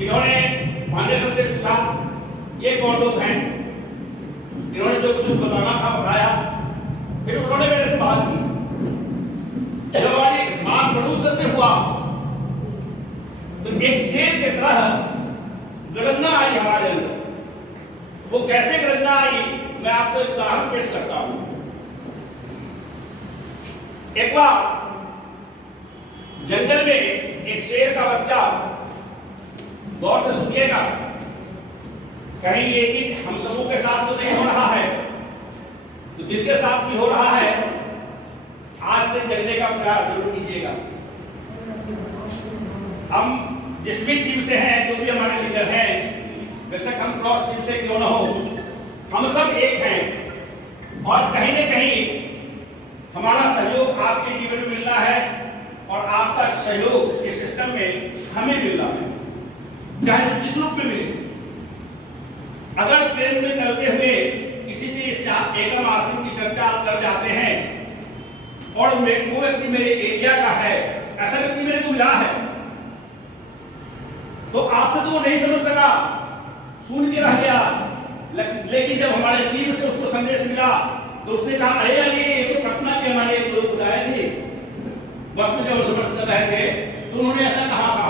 इन्होंने मानेसर से पूछा ये कौन लोग हैं, इन्होंने जो कुछ बताना था बताया। फिर उन्होंने मेरे से बात की। जब हमारी मां प्रोड्यूसर से हुआ तो एक शेर की तरह गरजना आई हमारे अंदर। वो कैसे गरजना आई मैं आपको एक उदाहरण पेश करता हूं। एक बार जंगल में एक शेर का बच्चा, गौर से सुनिएगा, कहीं ये कि हम सबों के साथ तो नहीं हो रहा है, तो दिल के साथ भी हो रहा है। आज से जगने का प्रयास जरूर कीजिएगा। हम जिस भी टीम से हैं, जो भी हमारे लीडर हैं, बेशक हम क्रॉस टीम से क्यों ना हो, हम सब एक हैं और कहीं न कहीं हमारा सहयोग आपके जीवन में मिलना है और आपका सहयोग इस सिस्टम में हमें मिलना है, चाहे जिस रूप में मिले। अगर ट्रेन में चलते हुए किसी से एकम आसन की चर्चा आप कर जाते हैं और वो व्यक्ति मेरे एरिया का है, ऐसा व्यक्ति मेरे को मिला है, तो आपसे तो वो नहीं समझ सका, सुन के रह गया। लेकिन जब हमारे टीम से उसको संदेश मिला तो उसने कहा अरे यार ये तो पटना के हमारे एक लोग बुलाए थे, बस में जब सफर कर रहे थे तो उन्होंने ऐसा कहा था।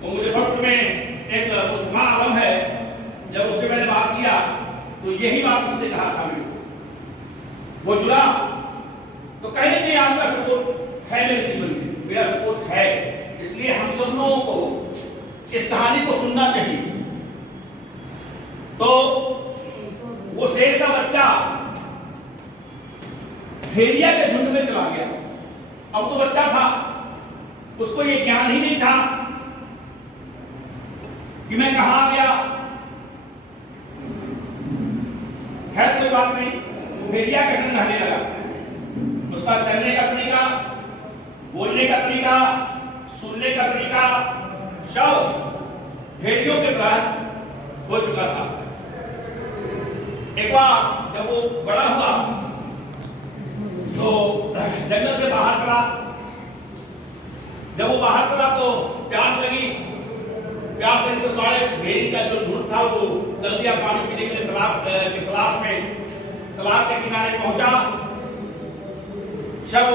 तो मुझे वक्त में एक मुस्लिम आलम है, जब उससे मैंने बात किया तो यही बात उसने कहा था मेरे को। वो जुड़ा तो कहीं ना कहीं आपका सपोर्ट है मेरे जीवन में, मेरा सपोर्ट है। इसलिए हम सब लोगों को इस कहानी को सुनना चाहिए। तो वो शेर का बच्चा भेड़िया के झुंड में चला गया। अब तो बच्चा था, उसको ये ज्ञान ही नहीं था कि मैं कहां आ गया। खैर कोई बात नहीं, वो भेड़िया के संग रहने लगा। उसका चलने का तरीका, बोलने का तरीका, सुनने का तरीका सब भेड़ियों के तरह हो चुका था। एक बार जब वो बड़ा हुआ तो जंगल से बाहर चला। जब वो बाहर चला तो प्यास लगी तो सारे भेड़ी का जो झुंड था वो चल दिया पानी पीने के लिए तालाब के तलाश में। तालाब के किनारे पहुंचा, सब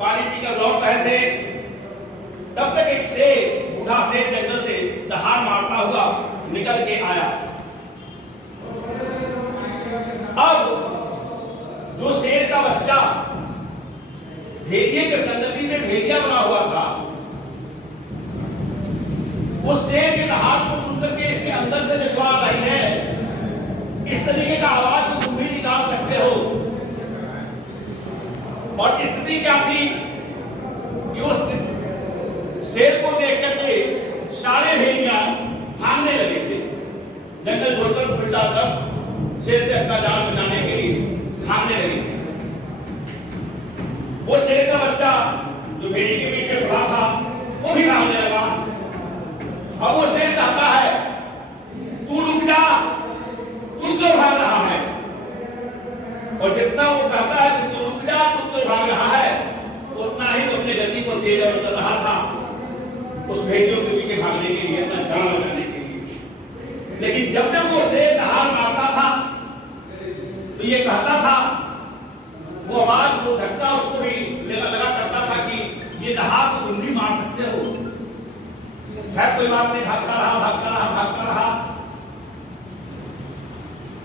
पानी पीकर लौट रहे थे, तब तक एक शेर, बूढ़ा शेर जंगल से दहाड़ मारता हुआ निकल के आया। अब जो शेर का बच्चा भेड़िए के संगति में भेड़िया बना हुआ था, उस शेर के दहाड़ को सुनकर के इसके अंदर से जो आ रही है, इस तरीके का आवाज तो तुम भी निकाल सकते हो। और स्थिति क्या थी कि उस शेर को देख करके सारे भेड़िया भागने लगे थे। जंगल छोड़कर उल्टा तरफ शेर से अपना जान बचाने के लिए भागने लगे थे। वो शेर का बच्चा जो भेड़ी के बीच में खड़ा था वो भी भागने लगा। अब वो शेर कहता है तू रुक जा, तू क्यों भाग रहा है? और जितना वो कहता है कि तू रुक जा, तू क्यों भाग रहा है, उतना ही वो अपनी गति को तेज कर रहा था उस भेड़ियों के पीछे भागने के लिए, अपना जान बचाने के लिए। लेकिन जब जब वो शेर दहाड़ मारता था तो ये कहता था, वो आवाज, वो झटका उसको भी लगा करता था कि ये दहाड़ तो तुम भी मार सकते हो। खैर कोई बात नहीं, भागता रहा।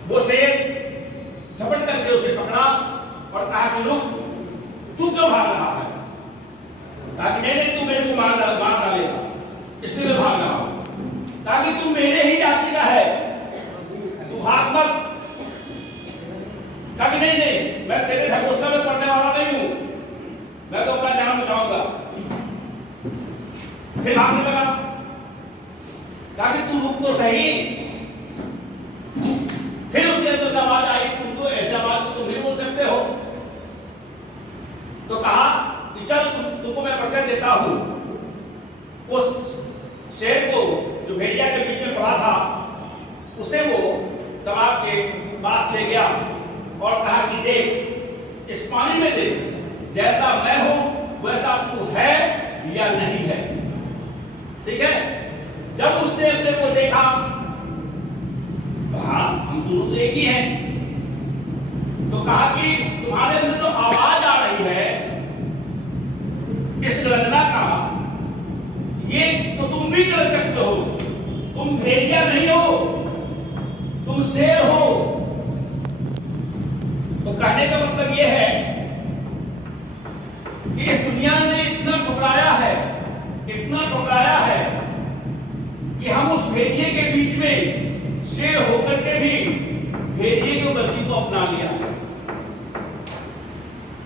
वो शेर झपट करके उसे पकड़ा और कहा कि रुक, तू क्यों भाग रहा है? कहा कि नहीं तू मेरे को मार डालेगा, इसलिए मैं भाग रहा हूं। ताकि तू मेरे ही जाति का है, तू भाग मत। कहा कि नहीं मैं तेरे ढकोसला में पढ़ने वाला नहीं हूं, मैं तो अपना जान बचाऊंगा। फिर भागने लगा। ताकि तू रुक तो सही। फिर उसके अंदर से आवाज आई, तुम तो ऐसी आवाज तो तुम नहीं बोल सकते हो। तो कहा कि चल तुमको मैं परिचय देता हूं। उस शेर को जो भेड़िया के बीच में पड़ा था, उसे वो तालाब के पास ले गया और कहा कि देख, इस पानी में देख, जैसा मैं हूं वैसा तू है या नहीं है, ठीक है? जब उसने अपने को देखा, कहा हम दोनों तो एक ही हैं, तो कहा कि तुम्हारे अंदर जो आवाज आ रही है इस रचना का, ये तो तुम भी कर सकते हो। तुम भेड़िया नहीं हो, तुम शेर हो। तो कहने का मतलब यह है कि इस दुनिया ने इतना ठुकराया है, इतना ठुकराया है कि हम उस भेड़िए के बीच में शेर होकर के भी भेड़िए की गलती को अपना लिया है।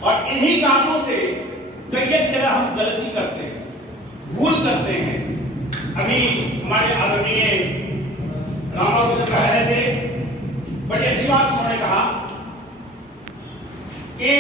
और इन्हीं कारणों से कई एक जगह हम गलती करते हैं, भूल करते हैं। अभी हमारे आदरणीय रामाकृष्ण से कह रहे थे, बड़ी अच्छी बात उन्होंने कहा कि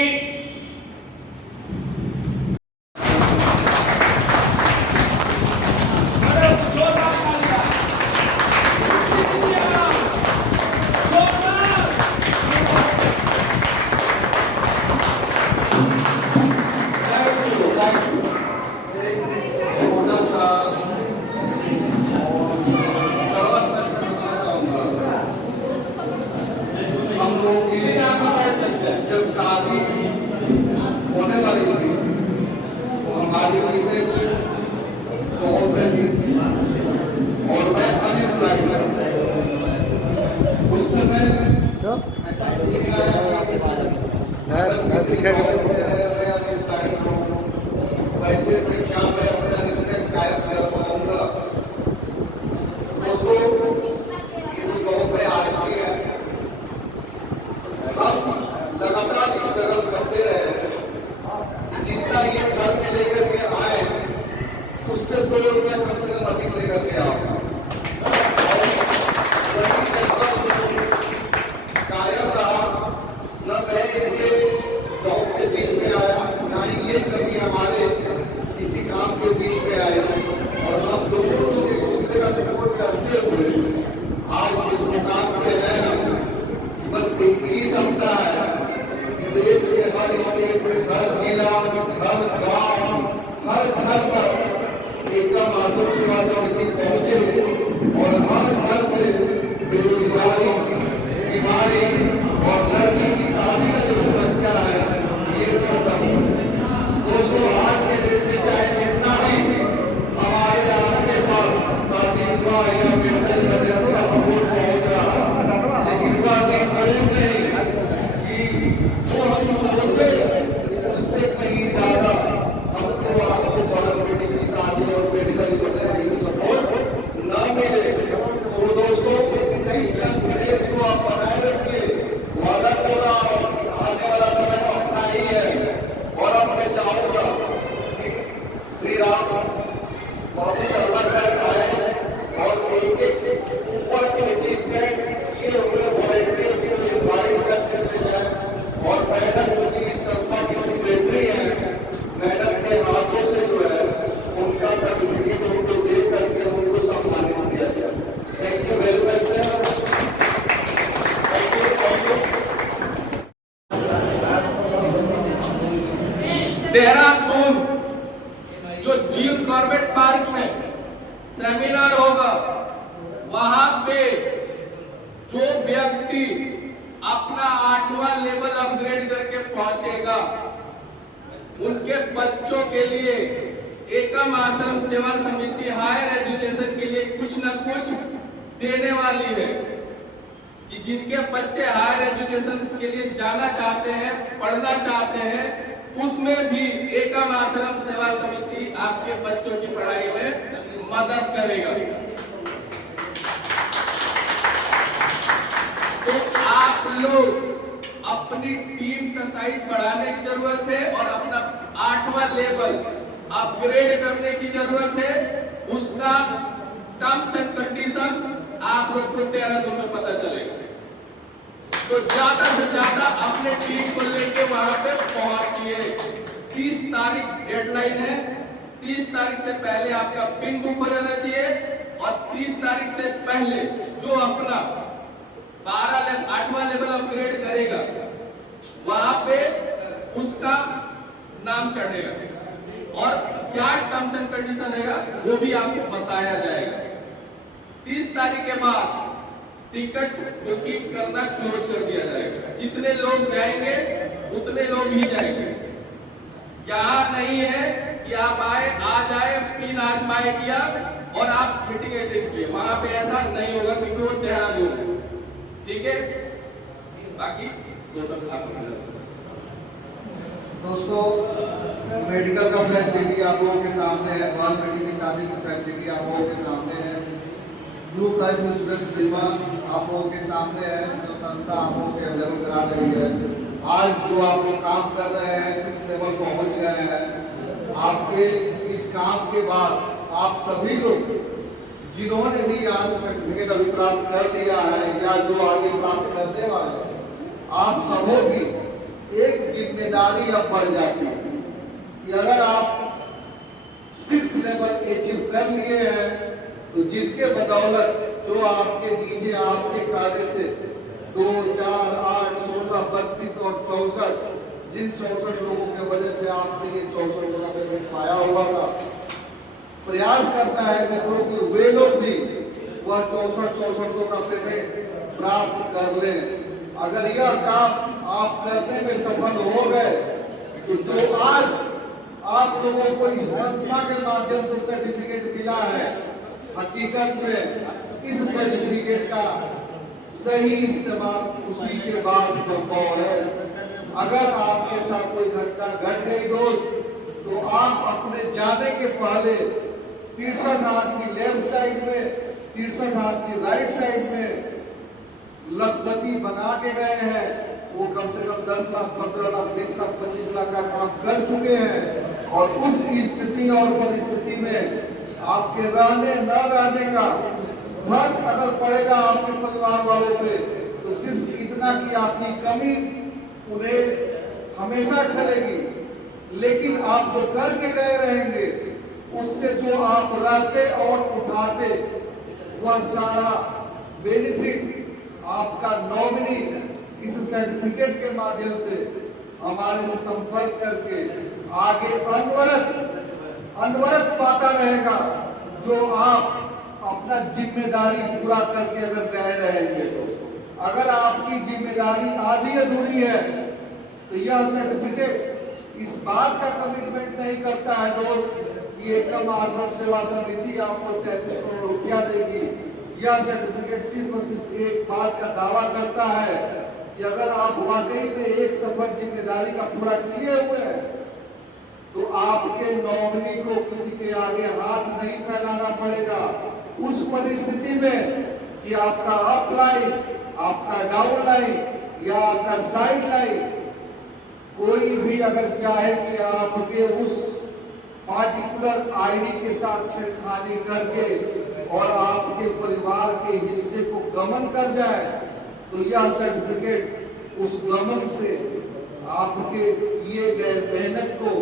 देहरादून जो जीव कॉर्बेट पार्क में सेमिनार होगा, वहां पे जो व्यक्ति अपना 8वां लेवल अपग्रेड करके पहुंचेगा, उनके बच्चों के लिए एकम आश्रम सेवा समिति हायर एजुकेशन के लिए कुछ न कुछ देने वाली है कि जिनके बच्चे हायर एजुकेशन के लिए जाना चाहते हैं, पढ़ना चाहते हैं, उसमें भी एकम आश्रम सेवा समिति आपके बच्चों की पढ़ाई में मदद करेगा। तो आप लोग अपनी टीम का साइज बढ़ाने की जरूरत है और अपना 8वां लेवल अपग्रेड करने की जरूरत है। उसका टर्म्स एंड कंडीशन आप लोग को देहरादून में पता चलेगा। तो ज्यादा से ज्यादा अपने टीम को लेके वहां पे पहुंचिए। 30 तारीख डेडलाइन है। 30 तारीख से पहले आपका पिन बुक हो जाना चाहिए और 30 तारीख से पहले जो अपना 8वां लेवल अपग्रेड करेगा, वहां पे उसका नाम चढ़ेगा और क्या टर्म्स एंड कंडीशन रहेगा वो भी आपको बताया जाएगा। 30 तारीख के बाद टिकट बुकिंग करना क्लोज कर दिया जाएगा। जितने लोग जाएंगे उतने लोग ही जाएंगे। यहाँ नहीं है कि आप आज आए पिन आजमाए किया और आप मीटिंग अटेंड किए, वहां पे ऐसा नहीं होगा क्योंकि वो देहरादून है। ठीक है, बाकी दोस्तों, मेडिकल का फैसिलिटी आप लोगों के सामने है, बाल बेटी की शादी की फैसिलिटी आप लोगों के सामने है, ग्रुप लाइफ इंश्योरेंस बीमा आप लोगों के सामने है, जो संस्था आप लोगों के अवेलेबल करा रही है। आज जो आप लोग काम कर रहे हैं 6 लेवल पहुंच गए हैं। आपके इस काम के बाद आप सभी लोग जिन्होंने भी यहाँ से सर्टिफिकेट अभी प्राप्त कर लिया है या जो आगे प्राप्त करने वाले, आप सबों की एक जिम्मेदारी अब बढ़ जाती है कि अगर आप 6 लेवल अचीव कर लिए हैं तो जिनके बदौलत जो आपके नीचे आपके कार्य से 2, 4, 8, 16, 32 और 64, जिन 64 लोगों के वजह से आपने ये 64 का पेमेंट पाया हुआ था, प्रयास करना है मित्रों कि वे लोग भी वह 64 का पेमेंट प्राप्त कर लें। अगर यह काम आप करने में सफल हो गए तो जो आज आप लोगों को इस संस्था के माध्यम से सर्टिफिकेट मिला है, हकीकत में इस सर्टिफिकेट का सही इस्तेमाल उसी के बाद संभव है। अगर आपके साथ कोई घटना घट गई दोस्त, तो आप अपने जाने के पहले 63 हाथ की लेफ्ट साइड में, 63 हाथ की राइट साइड में लखपति बना के गए हैं। वो कम से कम 10 लाख, 15 लाख, 20 लाख, 25 लाख का काम कर चुके हैं। और उस स्थिति और परिस्थिति में आपके रहने न रहने का फर्क अगर पड़ेगा आपके परिवार वालों पे, तो सिर्फ इतना कि आपकी कमी उन्हें हमेशा खलेगी, लेकिन आप जो करके गए रहेंगे उससे जो आप रहते और उठाते वह सारा बेनिफिट आपका नॉमिनी इस सर्टिफिकेट के माध्यम से हमारे से संपर्क करके आगे अनवरत पाता रहेगा। जो आप अपना जिम्मेदारी पूरा करके अगर गए रहेंगे, तो अगर आपकी जिम्मेदारी आधी अधूरी है तो यह सर्टिफिकेट इस बात का कमिटमेंट नहीं करता है दोस्त कि एकम आश्रम सेवा समिति आपको 33 करोड़ रुपया देगी। यह सर्टिफिकेट सिर्फ और सिर्फ एक बात का दावा करता है कि अगर आप वाकई में एक सफल जिम्मेदारी का पूरा किए हुए हैं तो आपके नॉमिनी को किसी के आगे हाथ नहीं फैलाना पड़ेगा। उस परिस्थिति में कि आपका अप लाइन, आपका डाउन लाइन या आपका साइड लाइन, कोई भी अगर चाहे कि आपके उस पार्टिकुलर आईडी के साथ छेड़खानी करके और आपके परिवार के हिस्से को गमन कर जाए, तो यह सर्टिफिकेट उस गमन से आपके किए गए मेहनत को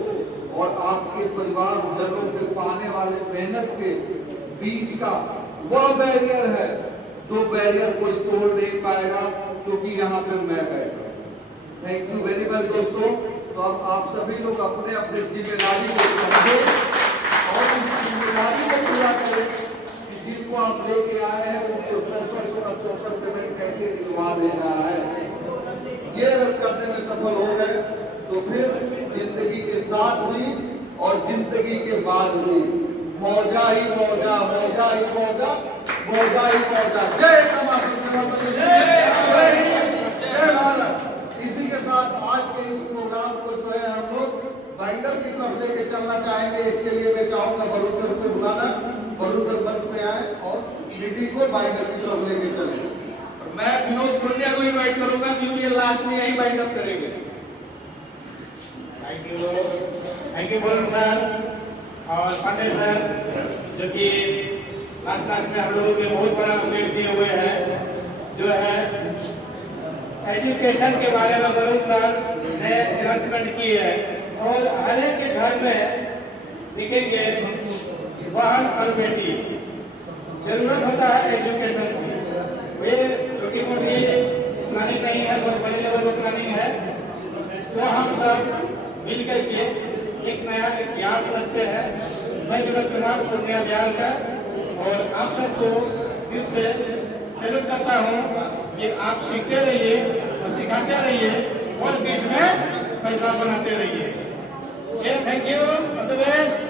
और आपके परिवार जनों के पाने वाले मेहनत के बीच का वह बैरियर है जो बैरियर कोई तोड़ नहीं पाएगा, क्योंकि यहाँ पे मैं बैठा। थैंक यू वेरी मच दोस्तों। तो अब आप सभी लोग अपने अपने जिम्मेदारी को समझें और इस जिम्मेदारी को पूरा करें कि जिनको आप लेके आए हैं उनको 64 का 64 पेमेंट कैसे दिलवा देना है। ये अगर करने में सफल हो गए तो फिर जिंदगी के साथ भी और जिंदगी के बाद भी मौजा ही मौजा, मौजा ही मौजा, मौजा ही मौजा। जय जय भारत। इसी के साथ आज के इस प्रोग्राम को जो है हम लोग बाइंडर की तरफ लेके चलना चाहेंगे। इसके लिए मैं चाहूंगा वरुण सर को बुलाना, वरुण सर मंच में आए और मीटिंग को बाइंडर की तरफ लेके चले। मैं विनोद पुनिया को इनवाइट करूंगा क्योंकि ये लास्ट में यही बाइंड अप करेंगे। थैंक यू वरुण सर और पांडे सर, जो कि लास्ट में हम लोगों के बहुत बड़ा उल्लेख दिए हुए हैं। जो है एजुकेशन के बारे में वरुण सर ने अनाउंसमेंट की है और हर एक के घर में दिखेंगे वाहन और बेटी। जरूरत होता है एजुकेशन की, वे छोटी मोटी प्लानिंग नहीं है, बहुत बड़े लेवल पर प्लानिंग है। तो हम सब मिल करके एक नया इतिहास रचते हैं। मैं जो चुनाव पूर्णिया बिहार का और आप सबको दिल से सैल्यूट करता हूँ कि आप सीखते रहिए और सिखाते रहिए और बीच में पैसा बनाते रहिए। Thank you, all the best.